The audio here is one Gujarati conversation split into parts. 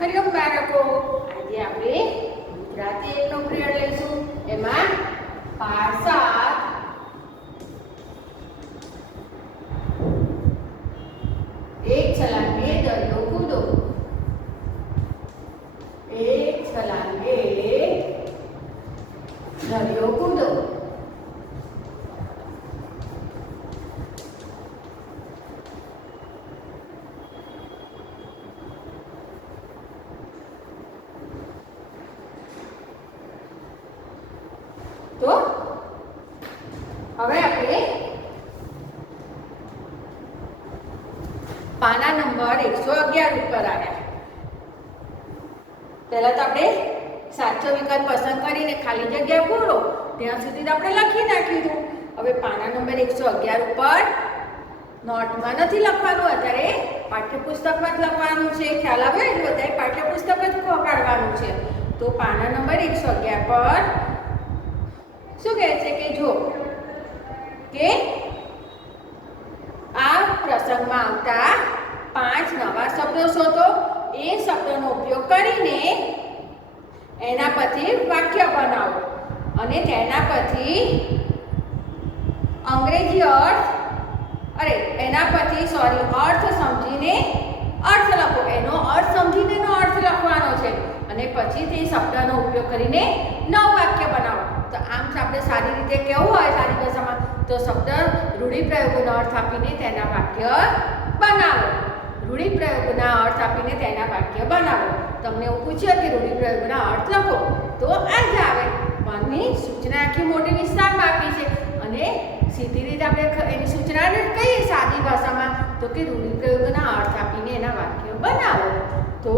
હરિઓમ બાળકો, આજે આપણે ગુજરાતી એકનો પિરિયડ લઈશું. એમાં ભાષા એક છલાંગે દરિયો કૂદો. એક છલાંગે દરિયો કૂદો. તો હવે આપણે પાના નંબર 111 ઉપર આવ્યા. પહેલા તો આપણે સાચો વિકલ્પ પસંદ કરીને ખાલી જગ્યા પૂરો ત્યાં સુધી તો આપણે લખી નાખ્યું હતું. હવે પાના નંબર 111 ઉપર નોટમાં નથી લખવાનું, અત્યારે પાઠ્યપુસ્તકમાં જ લખવાનું છે. ખ્યાલ આવે એટલે અત્યારે પાઠ્યપુસ્તક જ કાઢવાનું છે. તો પાના નંબર 111 પર શું કહે છે કે જો કે આ પ્રસંગમાં આવતા 5 નવા શબ્દો શોધો. એ શબ્દોનો ઉપયોગ કરીને એના પરથી વાક્ય બનાવો અને તેના પરથી અંગ્રેજી અર્થ સમજીને અર્થ લખો. એનો અર્થ સમજીને એનો અર્થ લખવાનો છે અને પછી તે શબ્દનો ઉપયોગ કરીને નવું વાક્ય બનાવો. તો આમ આપણે સારી રીતે કેવું હોય સારી ભાષામાં તો શબ્દ રૂઢિપ્રયોગોનો અર્થ આપીને તેના વાક્ય બનાવો. રૂઢિપ્રયોગોના અર્થ આપીને તેના વાક્ય બનાવો. તમને એવું પૂછ્યું કે રૂઢિપ્રયોગોના અર્થ લખો તો આ જ આવે. મનની સૂચના આખી મોટી વિસ્તારમાં આપી છે અને સીધી રીતે આપણે એની સૂચનાને કહીએ સાદી ભાષામાં તો કે રૂઢિપ્રયોગોના અર્થ આપીને એના વાક્ય બનાવો. તો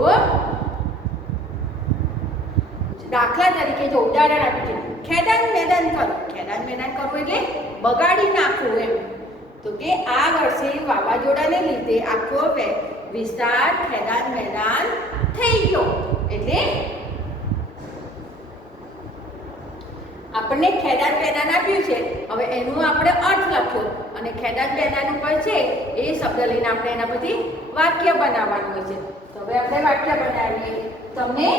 દાખલા તરીકે જો ઉદાહરણ આપ્યું છે, ખેદાન મેદાન કરો. ખેદાન મેદાન કરવું એટલે બગાડી નાખવું એમ. તો કે આ વર્ષે વાવાઝોડાને લીધે આખો વિસ્તાર ખેદાન મેદાન થઈ ગયો. એટલે આપણને ખેદાન મેદાન આપ્યું છે. હવે એનું આપણે અર્થ લખ્યો અને ખેદાન મેદાન ઉપર છે એ શબ્દ લઈને આપણે એના પરથી વાક્ય બનાવવાનું હોય છે. તો હવે આપણે વાક્ય બનાવીએ. તમને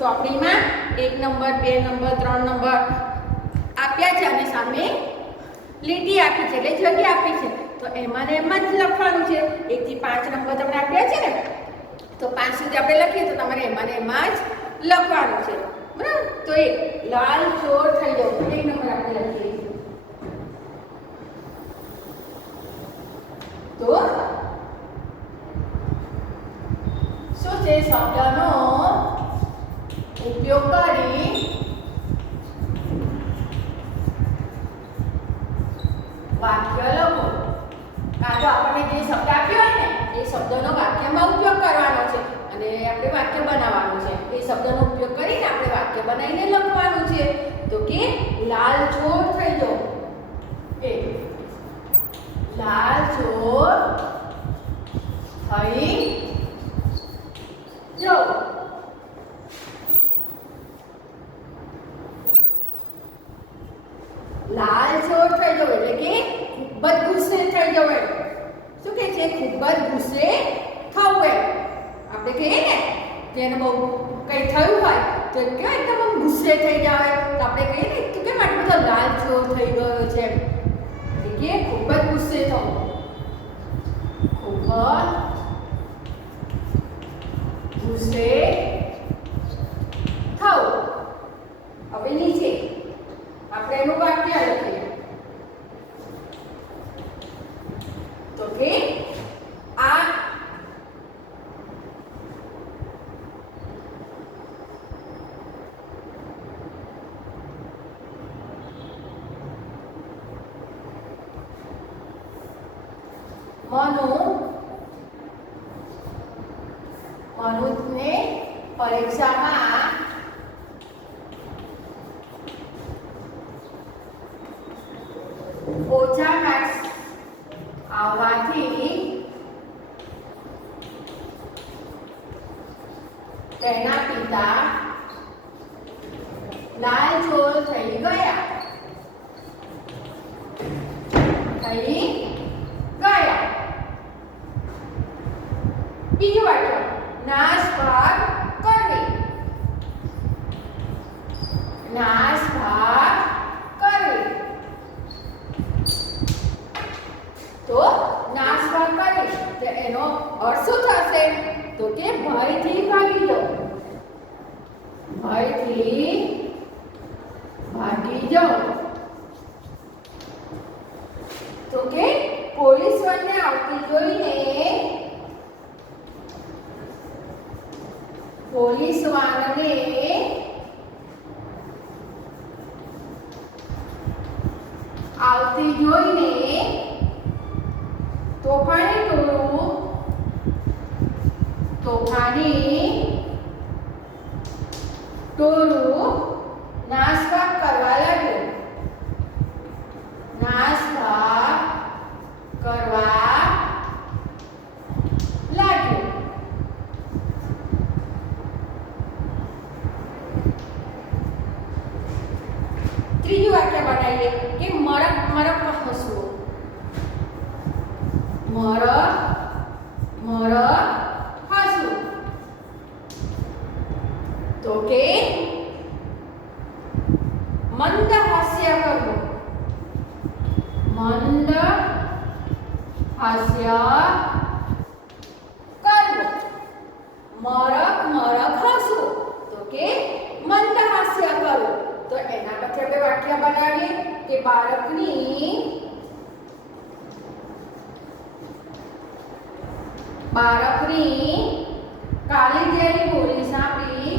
ચોપડીમાં 1 નંબર 2 નંબર 3 નંબર આપ્યા છે અને સામે લીટી આપી છે એટલે જગ્યા આપી છે. તો એમાં જ લખવાનું છે. 1 થી 5 નંબર તમને આપ્યા છે ને તો 5 સુધી આપણે લખીએ તો તમારે એમાં જ લખવાનું છે. બરાબર. તો એક લાલ ચોર થઈ જવું 1 નંબર આપણે લખીએ. તો શું છે શબ્દનો ઉપયોગ કરી વાક્ય લખો. કાં તો આપણને જે શબ્દ આપ્યો હોય ને એ શબ્દનો વાક્યમાં ઉપયોગ કરવાનો છે અને આપણે વાક્ય બનાવવાનું છે. એ શબ્દનો ઉપયોગ કરીને આપણે વાક્ય બનાવીને લખવાનું છે. તો કે લાલ ચોર થઈ જાઓ. એ લાલ ચોર થઈ જાઓ. લાલ ચોર થઈ જવું એટલે કે ખૂબ જ ગુસ્સે થઈ જવું. શું કહે છે? ખૂબ જ ગુસ્સે થવું એમ. આપણે કહીએ ને જેને બહુ કંઈ થયું હોય તો કેવાય એકદમ ગુસ્સે થઈ જાય તો આપણે કહીએ ને તું કેમ આટલો બધો લાલ ચોર થઈ ગયો છે એમ. એટલે કે ખૂબ જ ગુસ્સે થવું. ખૂબ જ ગુસ્સે થવું. હવે નીચે આપણે એનું વાક્ય લખીએ. તો કે આ મનુને પરીક્ષામાં ઓછા માર્ક્સ આવવાથી તેના પિતા લાલ ચોર થઈ ગયા. બીજું વાક્ય નાશ પાક તો નાસભાગ કરીશ તો એનો અર્થ શું થશે તો કે ભયથી ભાગી જાઓ, ભયથી ભાગી જાઓ. તો કે પોલીસ વાનને આવતી જોઈને પોલીસ વાનને આવતી જોઈને તોફાની ટોળું નાસભાગ કરવા લાગ્યું, નાસભાગ કરવા લાગ્યું. ત્રીજું વાક્ય બનાવીએ કે મરક મરક હસવું, મરક મરક હસવું. તો કે મંદ હાસ્ય કરવું, મંદ હાસ્ય કરવું. મરક મરક હસવું તો કે મંદ હાસ્ય કરવું. તો એના પછી આપણે વાક્ય બનાવીએ કે બાળકની કાલી જેવી બોલી સાંભળી,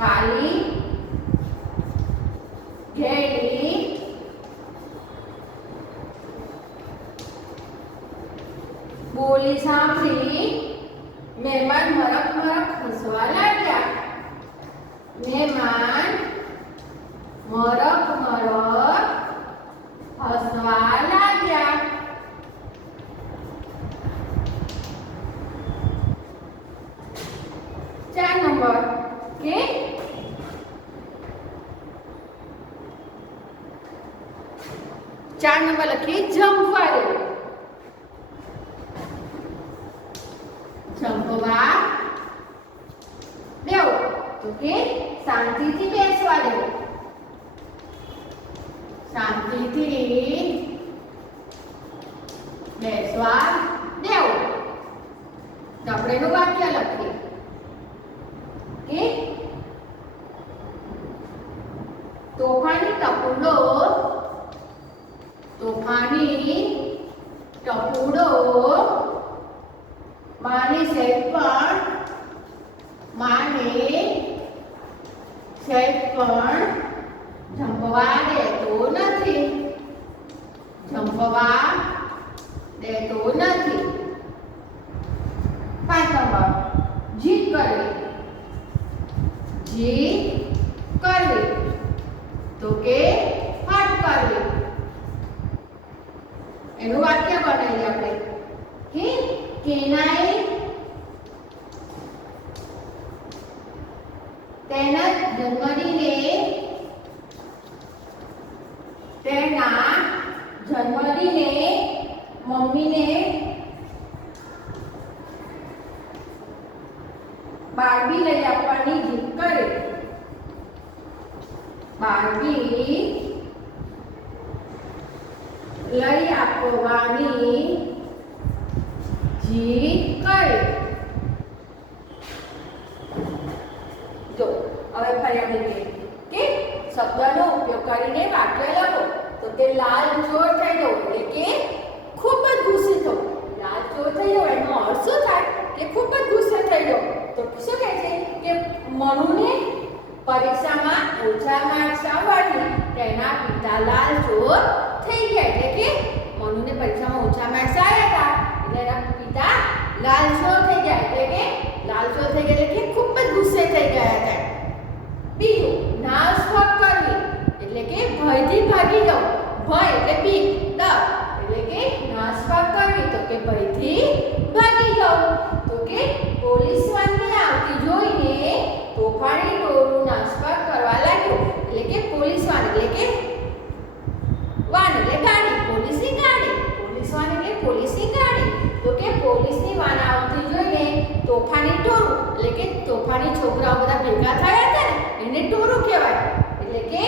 કાલી ઘેરી બોલી સાંભળી મહેમાન મરક મરક હસવા લાગ્યા, મહેમાન મરક મરક હસવા લાગ્યા. 4 નંબર કે 4 નંબર લખીએ જંપવા દેવું, જંપવા દેવું તો કે શાંતિથી બેસવા દેવું, શાંતિથી બેસવા દેવું. તો આપણે એનું વાક્ય લખીએ કે તોફાની ટપુડો માને સહેજ પણ જંપવા દેતો નથી, જંપવા દેતો નથી. 5 નંબર જીત કરવી તો કે હટ કરવી. એનું વાક્ય બનાવીએ આપણે કે કેનાએ તેના જન્મદિને મમ્મીને બાર્બી લઈ આપવાની જીદ કરે, બાર્બી લઈ આપવાની જીદ કરે. જો હવે ફરી આપણે કહીએ કે શબ્દનો ઉપયોગ કરીને વાક્ય લખો. તો તે લાલચોળ થઈ જવું એટલે કે ખૂબ જ ગુસ્સે થવું. લાલચોળ થઈ જવું એનો અર્થ શું થાય કે ખૂબ જ ગુસ્સે થઈ જવું. તો શું કહે છે કે મનુને પરીક્ષામાં ઓછા માર્ક્સ આવવાથી તેના પિતા લાલચોળ થઈ ગયા. એટલે કે મનુને પરીક્ષામાં ઓછા માર્ક્સ આવ્યા હતા એટલે એના પિતા લાલચોળ થઈ ગયા. એટલે કે લાલચોળ થઈ ગયા એટલે કે ખૂબ જ ગુસ્સે થઈ ગયા હતા. બીજું નાસભાગ કરવી એટલે કે ભયથી ભાગી જવું. ભય એટલે બીક, ડર એટલે કે નાસભાગ કરવી તો કે ભયથી ભાગી જવું. તો કે પોલીસ વાનને આવતી જોઈને તોફાની ટોળું નાસભાગ કરવા લાગ્યું. એટલે કે પોલીસ વાન એટલે કે વાન એટલે ગાડી, પોલીસની ગાડી, પોલીસ વાન એટલે પોલીસની ગાડી. તો કે પોલીસની વાન આવતી જોઈને તોફાની ટોળું એટલે કે તોફાની છોકરાઓ બધા ભેગા થયા હતા ને એને ટોળું કહેવાય. એટલે કે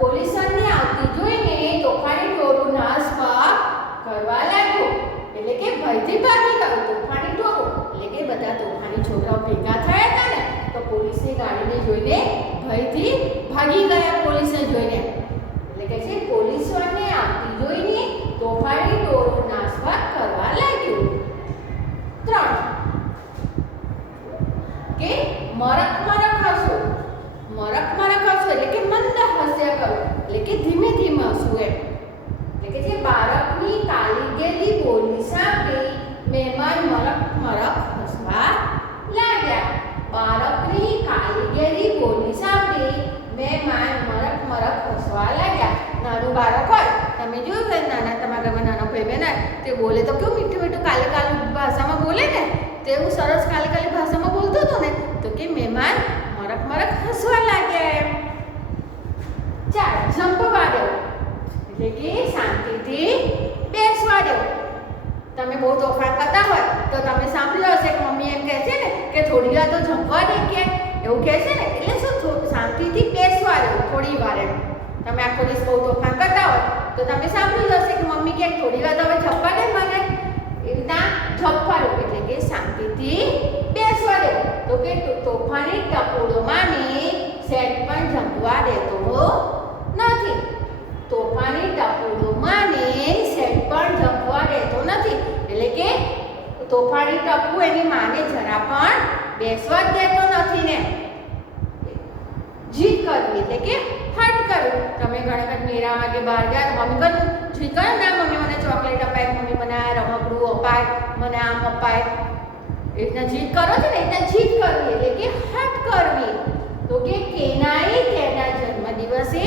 પોલીસ વાનને આવતી જોઈને તોફાની ટોળું નાસભાગ કે છે બાળકની કાલીગેલી બોલી સાંભળી મહેમાન મરક મરક હસવા લાગ્યા. બાળકની કાલીગેલી બોલી સાંભળી મહેમાન મરક મરક હસવા લાગ્યા. નાનું બાળક હોય, તમે જોયું કે નાના તમારા ઘરમાં નાનો ભાઈ બહેન તે બોલે તો કેવું મીઠું મીઠું કાલી કાલી ભાષામાં બોલે ને, તો એવું સરસ કાલી કાલી ભાષામાં બોલતો હતો ને, તો કે મહેમાન મરક મરક હસવા લાગ્યા એમ. ચાલ જંપવા દો એટલે કે શાંતિથી બેસવા દો. તમે બહુ તોફાન કરતા હોય તો તમે સાંભળ્યું હશે કે મમ્મી એમ કહે છે ને કે થોડી વાર તો જંપવા દે, કે એવું કહે છે ને, એટલે શું શાંતિથી બેસવા દો થોડી વાર એમ. તમે આખો દિવસ બહુ તોફાન કરતા હોય તો તમે સાંભળ્યું હશે કે મમ્મી કે થોડી વાર તમે જપવા દે મને, એ રીતના જપવા દો એટલે કે શાંતિથી બેસવા દો. તો કે તોફાની ટપુડો મામી સેટ પણ જંપવા દેતો નથી. તોફાની ટપુડો મામી સેટ પણ જંપવા દેતો નથી એટલે કે તોફાની ટપુ એની માને જરા પણ બેસવા જ દેતો નથી ને. જીદ કરવી એટલે કે હટ કરવી. તમે ઘણી વખત મેળામાં કે બહાર ગયા તો મમ્મી કહ્યું જીદ કરો ના મમ્મી મને ચોકલેટ અપાય, મમ્મી મને આ રમકડું અપાય, મને આમ અપાય, એ રીતના જીદ કરો છો ને, એ રીતના જીદ કરવી એટલે કે હટ કરવી. તો કે કેનાએ તેના જન્મદિવસે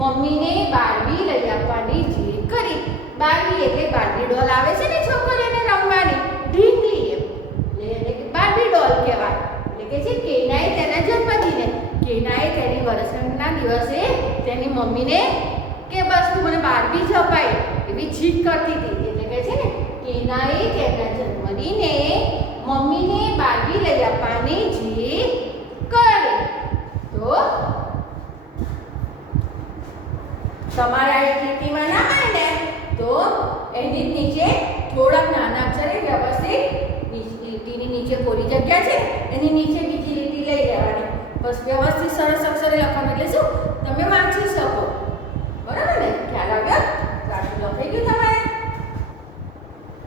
મમ્મીને બાર્બી લઈ આપવાની જીદ કરી. બાર્બી એટલે બાર્બી ડોલ આવે છે ને છોકરીઓને રમવાની, ઢીંગલી એમ, એટલે કે બાર્બી ડોલ કહેવાય. એટલે કે છે કેનાએ તેના જન્મદિને, કેનાએ તેની વર્ષના દિવસે તેની મમ્મીને કે બસ તું મને બાર્બી જ અપાય એવી જીદ કરતી હતી. એટલે કે છે ને કેનાએ તેના જન્મદિને મમ્મીને બાર્બી લઈ આપવાની જીદ કરી. તો તમારા એક લીટીમાં ના આવે ને તો એની નીચે થોડાક નાના અક્ષરે વ્યવસ્થિત લીટીની નીચે કોરી જગ્યા છે એની નીચે બીજી લીટી લઈ લેવાની, બસ વ્યવસ્થિત સરસ અક્ષરે લખવાનું એટલે શું તમે વાંચી શકો. બરાબર ને? ખ્યાલ આવ્યો? આટલું લખાઈ ગયું તમારે?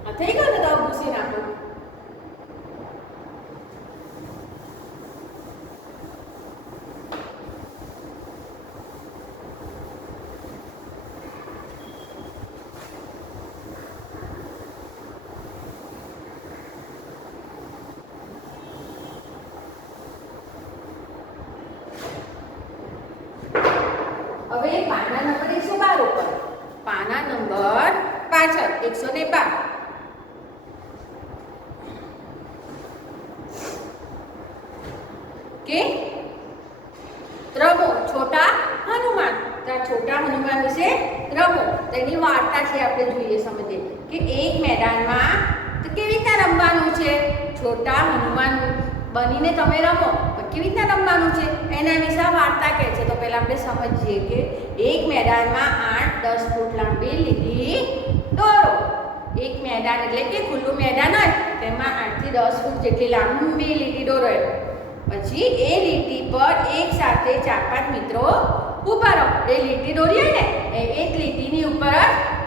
આ થઈ ગયું ને? તો ભૂસી નાખો. હવે પાના નંબર 112 ઉપર, પાના નંબર પાછળ 112 કે રમો છોટા હનુમાન. છોટા હનુમાન વિશે રમો તેની વાર્તા છે, આપણે જોઈએ સમજીએ કે એક મેદાનમાં તો કેવી રીતના રમવાનું છે. છોટા હનુમાન બનીને તમે રમો, કેવી રીતના રમવાનું છે એના વિશે વાર્તા કહે છે. તો પહેલા આપણે સમજીએ કે એક મેદાનમાં 8-10 ફૂટ લાંબી લીટી દોરો. એક મેદાન એટલે કે ખુલ્લું મેદાન હોય તેમાં 8 થી 10 ફૂટ જેટલી લાંબી લીટી દોરો. પછી એ લીટી પર એક સાથે 4-5 મિત્રો ઊભા રહો. એ લીટી દોરી હોય ને એ એક લીટીની ઉપર જ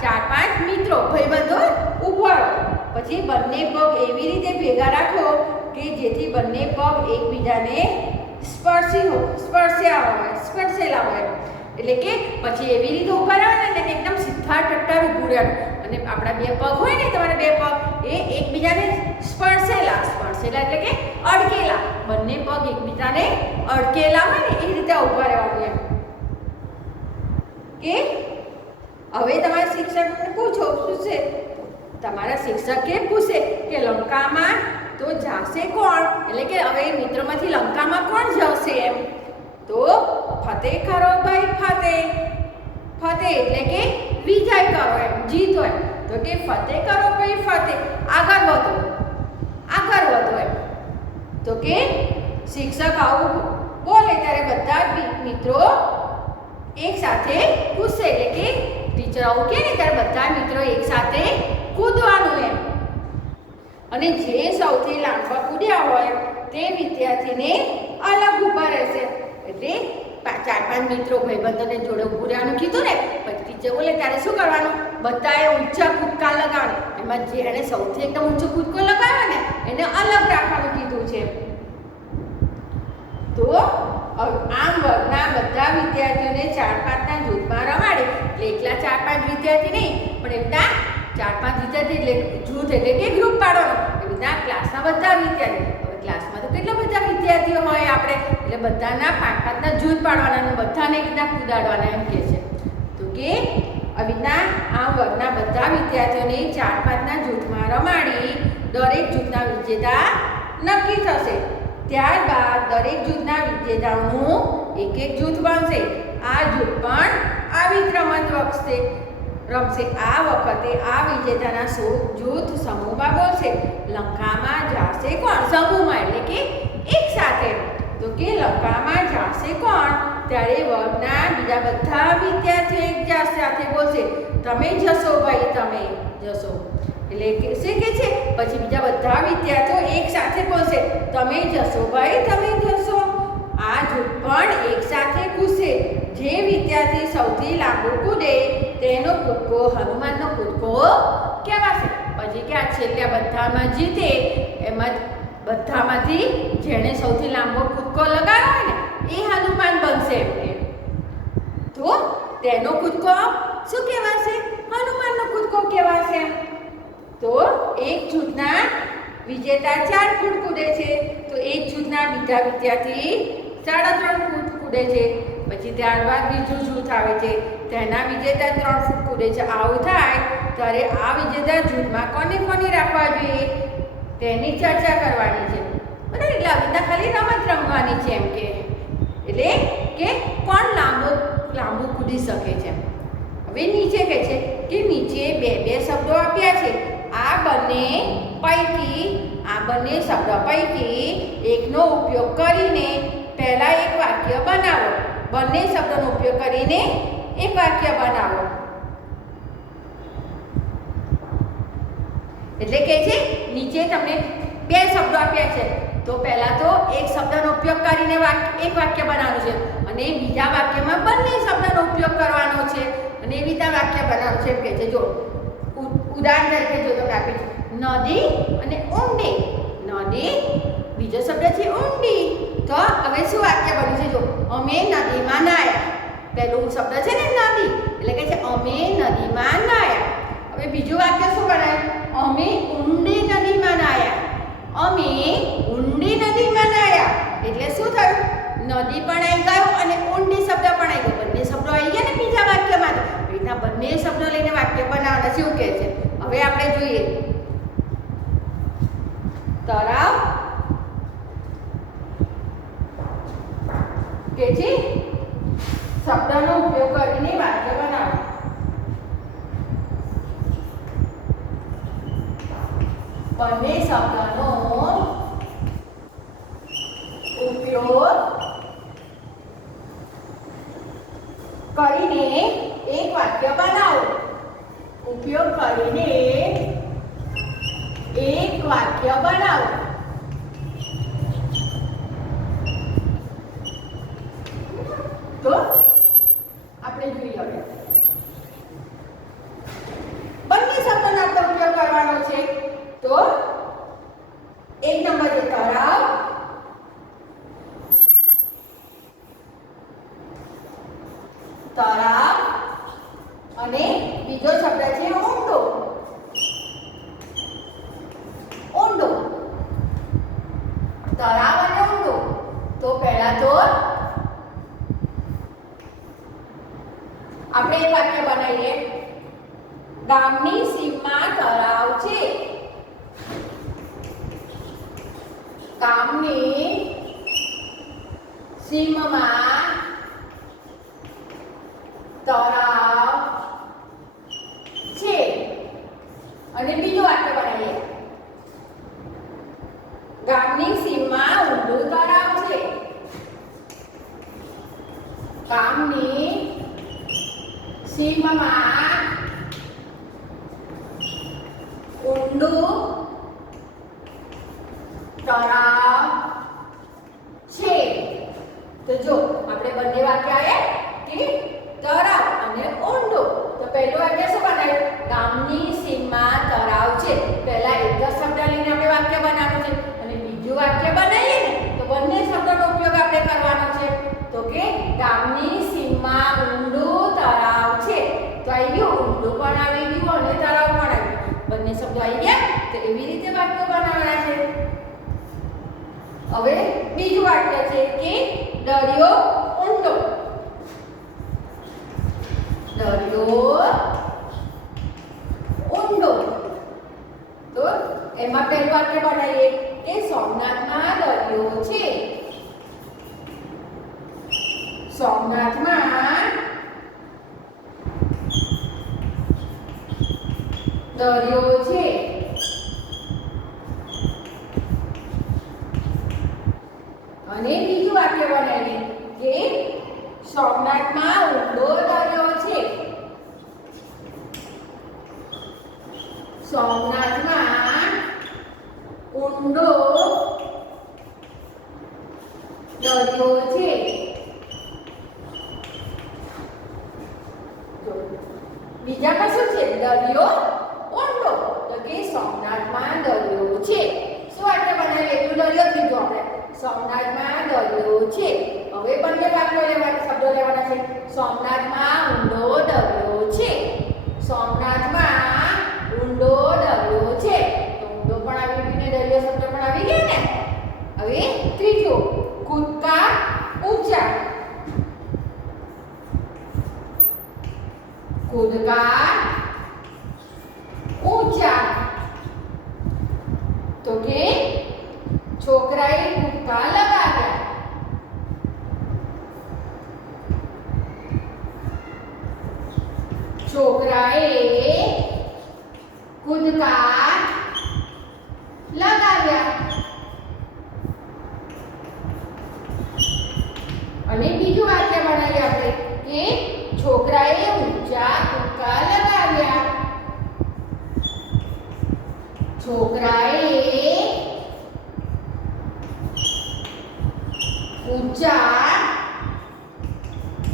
4-5 મિત્રો ભાઈબંધો ઊભા રહો. પછી બંને પગ એવી રીતે ભેગા રાખો કે જેથી બંને પગ એકબીજાને સ્પર્શેલા હોય. એટલે કે પછી એવી રીતે ઊભા રહો ને એટલે એકદમ સીધા ટટ્ટર ઊભું રહેવું. અને આપણા બે પગ હોય ને તમારા બે પગ એ એકબીજાને સ્પર્શેલા એટલે કે અડકેલા. બંને પગ એકબીજાને અડકેલા હોય ને એ રીતે ઊભા રહેવાનું એમ. કે હવે તમારા શિક્ષકને પૂછો શું છે, તમારા શિક્ષકે પૂછે કે લંકામાં તો જાશે કોણ, એટલે કે હવે મિત્રોમાંથી લંકામાં કોણ જશે એમ. તો ફતેહ કરો ભાઈ ફતેહ. ફતેહ એટલે કે વિજય કરો એમ, જીત હોય. તો કે ફતેહ કરો ભાઈ ફતેહ, આગળ વધો એમ. તો કે શિક્ષક આવું બોલે ત્યારે બધા મિત્રો એક સાથે કૂદશે. એટલે કે ટીચર આવું કહે ને ત્યારે બધા મિત્રો એક સાથે કૂદવાનું એમ. અને જે સૌથી લાંબા કૂદ્યા હોય તે વિદ્યાર્થીને અલગ ઊભા રહેશે. એટલે 4-5 મિત્રો ભાઈબંધોને જોડે ઊભું રહેવાનું કીધું ને, પછી ટીચર બોલે ત્યારે શું કરવાનું, બધાએ ઊંચા કૂદકા લગાવવાનું. એમાં જેણે સૌથી એકદમ ઊંચો કૂદકો લગાવ્યો ને એને અલગ રાખવાનું કીધું છે. તો આમ વર્ગના બધા વિદ્યાર્થીઓને 4-5ના જૂથમાં રમાડે. એટલે એકલા 4-5 વિદ્યાર્થી નહીં પણ એમના 4-5 વિદ્યાર્થી એટલે જૂથ એટલે કે ગ્રુપ પાડવાનો. એવી રીતના ક્લાસના બધા વિદ્યાર્થીઓ, હવે ક્લાસમાં તો કેટલા બધા વિદ્યાર્થીઓ હોય આપણે, એટલે બધાના 5-5ના જૂથ પાડવાના અને બધાને એક રીતના કુદાડવાના એમ કહે છે. તો કે આવી રીતના આ વર્ગના બધા વિદ્યાર્થીઓને 4-5ના જૂથમાં રમાડી દરેક જૂથના વિજેતા નક્કી થશે. ત્યારબાદ દરેક જૂથના વિજેતાઓનું એક જૂથ બનશે. આ જૂથ પણ આવી જ રમત રમશે. આ વખતે આ વિજેતાના જૂથ સમૂહમાં બોલશે. લંકામાં જાશે કોણ? સમૂહમાં એટલે કે એક સાથે. તો કે લંકામાં જાશે કોણ? ત્યારે વર્ગના બીજા બધા વિદ્યાર્થીઓ એક સાથે બોલશે. તમે જશો ભાઈ, તમે જશો. એટલે શું કે છે? પછી બીજા બધા વિદ્યાર્થીઓ એક સાથે બોલશે. તમે જશો ભાઈ, તમે જશો. આ જૂથ પણ એક સાથે કૂદશે. જે વિદ્યાર્થી સૌથી લાંબુ કૂદે તેનો કૂદકો હનુમાનનો કૂદકો કહેવાશે. પછી કે આ છેલ્લે બધામાં જીતે એમાં બધામાંથી જેણે સૌથી લાંબો કૂદકો લગાવ્યો હોય ને એ હનુમાન બનશે એમ કે. તો તેનો કૂદકો શું કહેવાશે? હનુમાનનો કૂદકો કહેવાશે. તો એક જૂથના વિજેતા 4 ફૂટ કૂદે છે, તો એક જૂથના બીજા વિદ્યાર્થી 3.5 ફૂટ કૂદે છે. પછી ત્યારબાદ બીજું જૂથ આવે છે, તેના વિજેતા 3 ફૂટ કૂદે છે. આવું થાય ત્યારે આ વિજેતા જૂથમાં કોને રાખવા જોઈએ તેની ચર્ચા કરવાની છે. બરાબર? એટલે આવી રીતના ખાલી રમત રમવાની છે એમ કે. એટલે કે કોણ લાંબુ કૂદી શકે છે. હવે નીચે કહે છે કે નીચે બે શબ્દો આપ્યા છે. આ બંને શબ્દો પૈકી એકનો ઉપયોગ કરીને પહેલા એક વાક્ય બનાવો. બંને શબ્દોનો ઉપયોગ કરીને એક વાક્ય બનાવો. એટલે કે છે નીચે તમને 2 શબ્દો આપ્યા છે, તો પહેલા તો એક શબ્દનો ઉપયોગ કરીને એક વાક્ય બનાવવાનું છે અને બીજા વાક્યમાં બંને શબ્દનો ઉપયોગ કરવાનો છે અને એવી રીતે વાક્ય બનાવવાનું છે એમ કહે છે. જો ઉદાહરણ તરીકે જો તમને આપી છે નદી અને ઊંડી. નદી, બીજો શબ્દ છે ઊંડી. તો હવે શું વાક્ય બન્યું છે? જો અમે નદીમાં નાહ્યા. પહેલું શબ્દ છે ને નદી, એટલે કે છે અમે નદીમાં નાહ્યા. હવે બીજું વાક્ય શું બનાવ્યું? અમે ઊંડી નદીમાં નાહ્યા. અમે ઊંડી નદીમાં નાહ્યા. એટલે શું થયું? નદી પણ આવી ગયો અને ઊંડી શબ્દ પણ આવી ગયો. બંને શબ્દો આવી ગયા ને બીજા વાક્યમાં. એ રીતના બંને શબ્દો લઈને વાક્ય બનાવવાના. શું કહે છે? હવે આપણે જોઈએ તળાવ કે છે શબ્દનો ઉપયોગ કરીને વાક્ય બનાવો. બંને શબ્દનો ઉપયોગ કરીને એક વાક્ય બનાવો. ઉપયોગ કરીને એક વાક્ય બનાવો. તો આપણે જોઈએ હવે બંને શબ્દોનો આપણે ઉપયોગ કરવાનો છે. તો 1 નંબર છે તળાવ, અને બીજો શબ્દ છે ઊંડો. તળાવ અને ઊંડો. તો પહેલા તો આપણે એક વાક્ય બનાવીએ. ગામની સીમમાં તળાવ છે. ગામની સીમમાં તળાવ છે. અને બીજું વાક્ય બનાવીએ. ગામની સીમમાં ઊંડું તળાવ છે. ગામની સીમમાં ઊંડું તળાવ છે. તો જો આપણે બંને વાક્ય આવ્યા કે તળાવ અને ઊંડું. તો પહેલું વાક્ય શું બનાવ્યું? ગામની સીમમાં તળાવ છે. પહેલા એક જ શબ્દ લઈને આપણે વાક્ય બનાવવાનું છે અને બીજું વાક્ય બનાવીએ ને તો બંને શબ્દોનો ઉપયોગ આપણે કરવાનો છે. તો કે ગામની સીમમાં ઊંડું તળાવ છે. તો આવી ગયું ઊંડું પણ આવી ગયું હવે બીજું વાક્ય છે કે દરિયો ઊંડો. દરિયો ઊંડો. તો એમાં પહેલું વાક્ય બનાવીએ કે સોમનાથમાં દરિયો છે. સોમનાથમાં દરિયો છે. અને બીજું વાક્ય બનાવીએ કે સોમનાથમાં ઊંડો દરિયો છે. સોમનાથમાં ઊંડો દરિયો છે. બીજામાં શું છે? દરિયો ઊંડો. તો કે સોમનાથમાં દરિયો છે. શું વાક્ય બનાવીએ? એટલું દરિયો કીધું આપણે. સોમનાથમાં દરિયો છે. હવે બંને વાક્યો લેવાના, શબ્દો લેવાના છે. સોમનાથમાં ઊંડો દરિયો છે. સોમનાથમાં ઊંડો દરિયો છે. તો ઊંડો પણ આવી ગયો ને દરિયો શબ્દ પણ આવી ગયા ને. હવે ત્રીજું, કૂદકા ઊંચા. કૂદકા ઊંચા. તો કે છોકરાએ કૂદકા લગાવ્યા. છોકરાએ કૂદકા લગાવ્યા. અને બીજું વાક્ય બનાવીએ આપણે કે છોકરાએ ઊંચા કૂદકા લગાવ્યા. છોકરાએ ઊંચા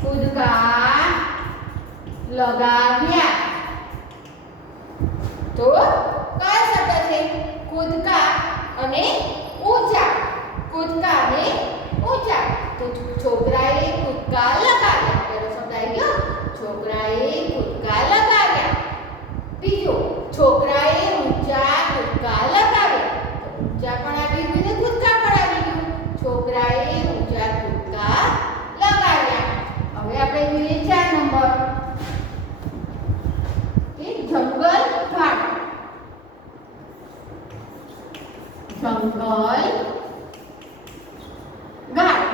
કૂદકા લગાવ્યા. તો કયા શબ્દ છે? કૂદકા અને ઊંચા. કૂદકા અને ઊંચા. તો છોકરાએ કૂદકા લગાવ્યા. પહેલો શબ્દ આવી ગયો. છોકરાએ કૂદકા લગાવ્યા. બીજો, છોકરાએ ઊંચા કૂદકા લગાવ્યા. તો ઊંચા પણ આવી ગયું ને કૂદકા પણ આવી ગયું. છોકરાએ ઊંચા કૂદકા લગાવ્યા. હવે આપણે જોઈએ 4 નંબર કે જંગલ ઘાટ. જંગલ ઘાટ.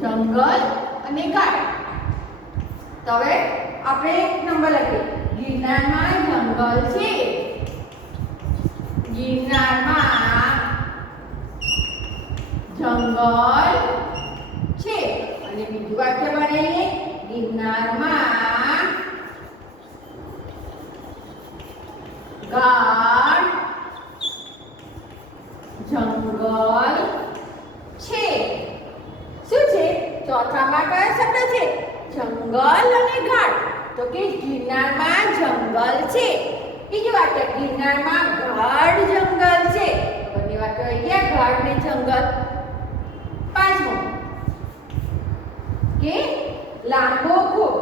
જંગલ અને ઘાટ. તો હવે આપણે 1 નંબર લખીએ. ગિરનારમાં જંગલ છે. ગિરનારમાં જંગલ છે. અને બીજું વાક્ય બનાવીએ. ગિરનારમાં ગાઢ જંગલ છે. શું છે? ચોથામાં કયો શબ્દ છે? જંગલ અને ગાઢ. તો કે ગિરનારમાં જંગલ છે. બીજું વાક્ય, ગિરનારમાં ગાઢ જંગલ છે. બંને વાક્યો આવી ગયા, ગાઢ ને જંગલ. 5મો કે લાંબો ખોપ.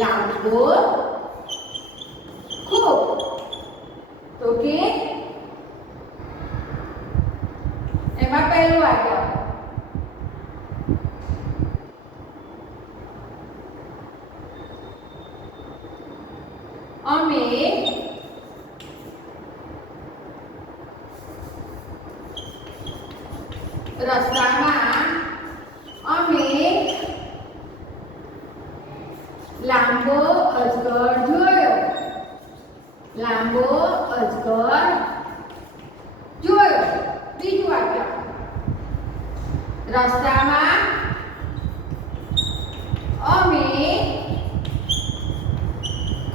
લાંબો ખોપ. તો કે એમાં પહેલું વાક્ય, અમે રસ્તામાં લાંબો અજગર જોયો. લાંબો અજગર જોયો. ત્રીજું વાક્ય, રસ્તામાં અમે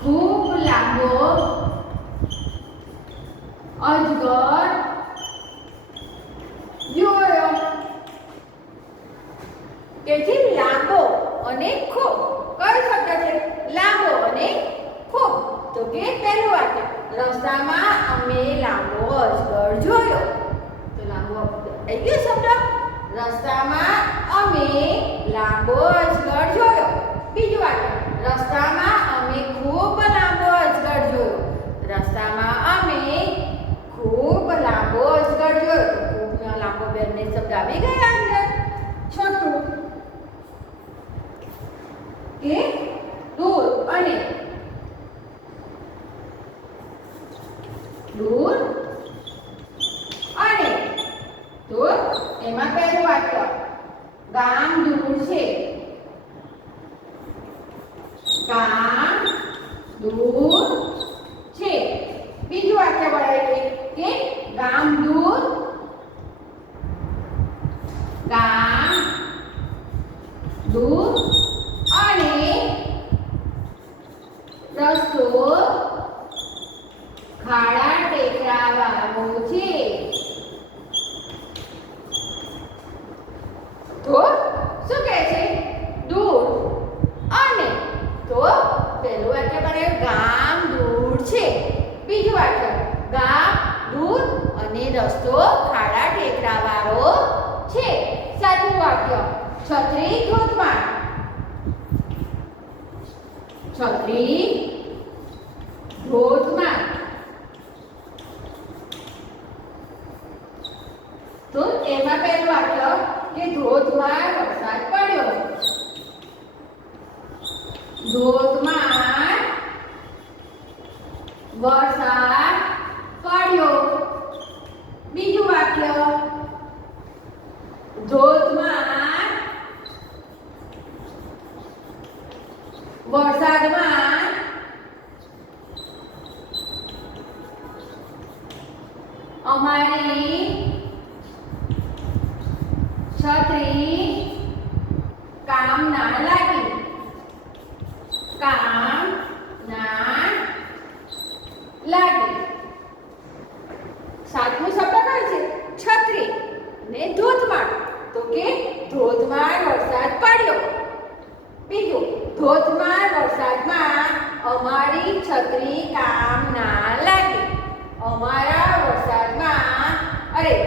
ખૂબ લાંબો અજગર જોયો. તેથી લાંબો અને ખૂબ કયો શબ્દ છે? લાંબો અને ખૂબ. તો કે પહેલું વાક્ય, રસ્તામાં અમે લાંબો અજગર જોયો. તો લાંબો આવી ગયો શબ્દ. રસ્તામાં અમે લાંબો અજગર જોયો. બીજું વાક્ય, રસ્તામાં અમે ખૂબ લાંબો અજગર જોયો. આવી ગયા અંદર. છઠ્ઠું કે દૂર અને દૂર અને તો એમાં પહેલું વાક્ય ગામ દૂર છે. ગામ દૂર છે. બીજું વાક્ય બનાવીએ કે ગામ દૂર અને રસ્તો ખાડા ટેકરા વાળો છે. તો શું કહે છે? દૂર અને તો પહેલું વાક્ય બને ગામ દૂર છે. બીજું વાક્ય ગામ દૂર અને રસ્તો ખાડા ટેકરા વાળો છે. સાચું વાક્ય છત્રી ધોધમાર. છત્રી ધોધમાર. તો એમાં પહેલું વાક્ય કે ધોધમાર વરસાદ પડ્યો. ધોધમાર વરસાદ પડ્યો. બીજું વાક્ય ધોધમાર વરસાદમાં અમારી છત્રી કામ ના લાગી. કામ ના લાગી. સાતમું શબ્દ કયો છે? છત્રી અને ધોધમાર. તો કે ધોધમાર વરસાદ પડ્યો. બીજું ધોધમાર વરસાદમાં અમારી છત્રી કામ ના લાગી. અમારા વરસાદમાં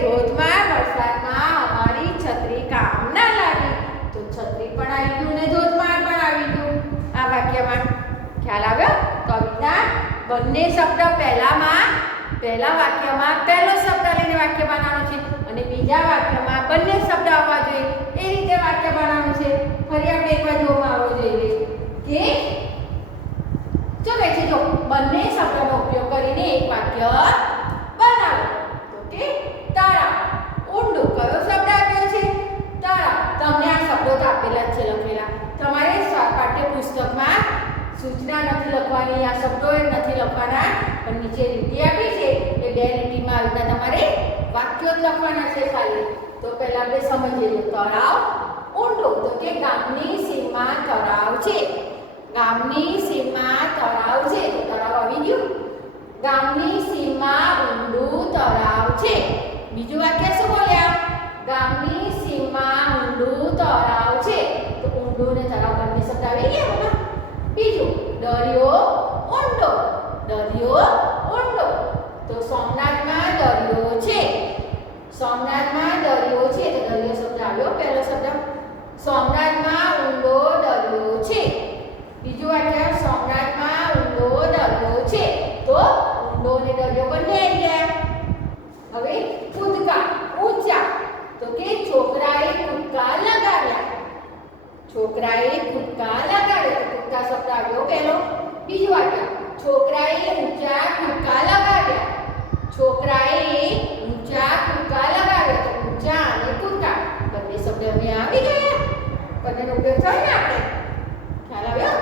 ધોધમાર વરસાદમાં અમારી છત્રી કામ ના લાગી. તો છત્રી પણ આવી ગયું ને ધોધમાર પણ આવી ગયું આ વાક્યમાં. ખ્યાલ આવ્યો? તો આવી રીતના બંને શબ્દ પહેલા વાક્યમાં પહેલો શબ્દ લઈને વાક્ય બનાવવાનું છે અને બીજા વાક્યમાં બંને શબ્દ આવવા જોઈએ એ રીતે વાક્ય બનાવવાનું છે. ફરી આપણે એકવાર જોવામાં આવવું જોઈએ કે શું કહે છે? જો બંને શબ્દનો ઉપયોગ કરીને એક વાક્ય બનાવો. તો કે તળાવ. ઊંડું કયો શબ્દ આપ્યો છે? તળાવ. તમને આ શબ્દો તો આપેલા જ છે લખેલા. તમારે પાઠ્યપુસ્તકમાં સૂચના નથી લખવાની, આ શબ્દો નથી લખવાના, પણ નીચે લીટી આપી છે એ બે લીટીમાં આવી રીતના તમારે વાક્યો જ લખવાના છે ખાલી. તો પહેલા આપણે સમજીએ. તળાવ ઊંડું. તો કે ગામની સીમમાં તળાવ છે. ગામની સીમમાં તળાવ છે. તો તળાવ આવી ગયું. ગામની સીમમાં ઊંડું તળાવ છે. બીજું વાક્ય શું બોલ્યા? ગામની સીમમાં ઊંડું તળાવ છે. તો ઊંડું ને તળાવ બંને શબ્દ આવી ગયા. બીજું દરિયો ઊંડો. દરિયો ઊંડો. તો સોમનાથમાં દરિયો છે. સોમનાથમાં દરિયો છે. તો દરિયો શબ્દ આવ્યો પહેલો શબ્દ. સોમનાથમાં ઊંડો દરિયો છે. બીજું વાક્ય સોમનાથમાં ઊંડો દરિયો છે. તો ઊંડો ને દરિયો બંને આવી ગયા. હવે કૂદકા ઊંચા. તો કે છોકરાએ કૂદકા લગાવ્યા. છોકરાએ કૂદકા લગાવ્યા. તો કૂદકા શબ્દ આવ્યો પહેલો. બીજું વાક્ય છોકરાએ ઊંચા કૂદકા લગાવ્યા. છોકરાએ ઊંચા કૂદકા લગાવ્યા. તો ઊંચા અને કૂદકા બંને શબ્દ અહીંયા આવી ગયા. બંનેનો ઉપયોગ થયો ને આપણે. ખ્યાલ આવ્યો?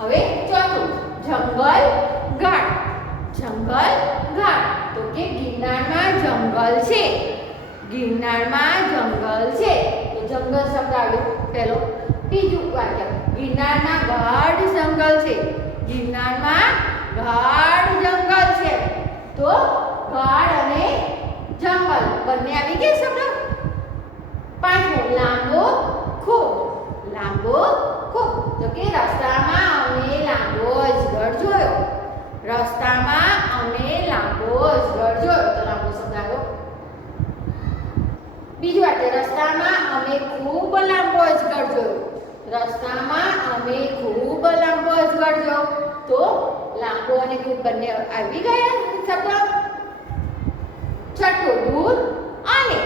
હવે ચોથું જંગલ ઘાટ. જંગલ ઘાટ. તો કે ગિરનારમાં જંગલ છે. ગિરનારમાં જંગલ છે. તો જંગલ શબ્દ આવ્યો પહેલો. બીજું વાક્ય ગિરનારમાં ગાઢ જંગલ છે. ગિરનારમાં ગાઢ જંગલ છે. તો ગાઢ અને જંગલ બંને આવી ગયા શબ્દ. પાંચમું લાંબો ખૂબ. લાંબો ખૂબ. તો કે રસ્તામાં અમે લાંબો અજગર જોયો. રસ્તામાં અમે લાંબો અજગર જોયો. તો લાંબો શબ્દ આવ્યો. બીજું વાક્ય રસ્તામાં અમે ખૂબ લાંબો અજગર જોયો. રસ્તામાં અમે ખૂબ લાંબો અજગર જોયો. તો લાંબો અને ખૂબ બંને આવી ગયા શબ્દ. છઠ્ઠું દૂર અને.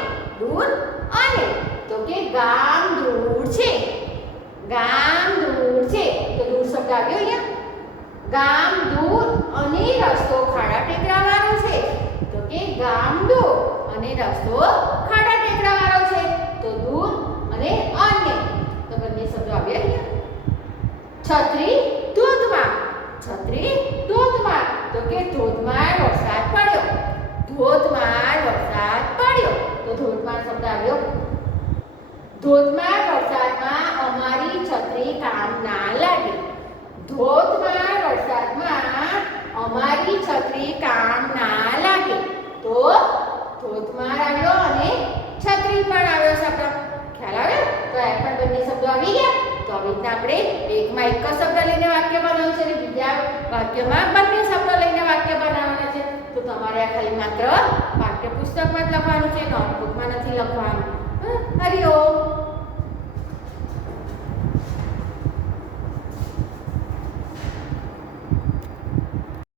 દૂર અને તો કે ગામ દૂર છે. ગામ દૂર છે તો દૂર શબ્દ આવ્યો અહીંયા. ગામ દૂર અને રસ્તો ખાડા ટેકરાવાળો છે તો કે ગામ દૂર અને રસ્તો ખાડા ટેકરાવાળો છે તો દૂર અને અન્ય તો બંને શબ્દો આવ્યા અહીંયા. છત્રી ધોધમાર. છત્રી ધોધમાર તો કે ધોધમાર વરસાદ પડ્યો. ધોધમાર વરસાદ પડ્યો તો ધોધમાર શબ્દ આવ્યો. ધોધમાર વરસાદમાં અમારી છત્રી કામ ના લાગે. ધોધમાર વરસાદમાં અમારી છત્રી કામ ના લાગે તો ધોધમાર આવ્યો અને છત્રી પણ આવ્યો શબ્દ. ખ્યાલ આવ્યો? તો આ પણ બંને શબ્દો આવી ગયા. તો આવી રીતના આપણે એકમાં એક જ શબ્દ લઈને વાક્ય બનાવ્યું છે અને બીજા વાક્યમાં બંને શબ્દો લઈને વાક્ય બનાવવાના છે. તો તમારે આ ખાલી માત્ર પાઠ્યપુસ્તકમાં જ લખવાનું છે, નોટબુકમાં નથી લખવાનું. હરિઓમ.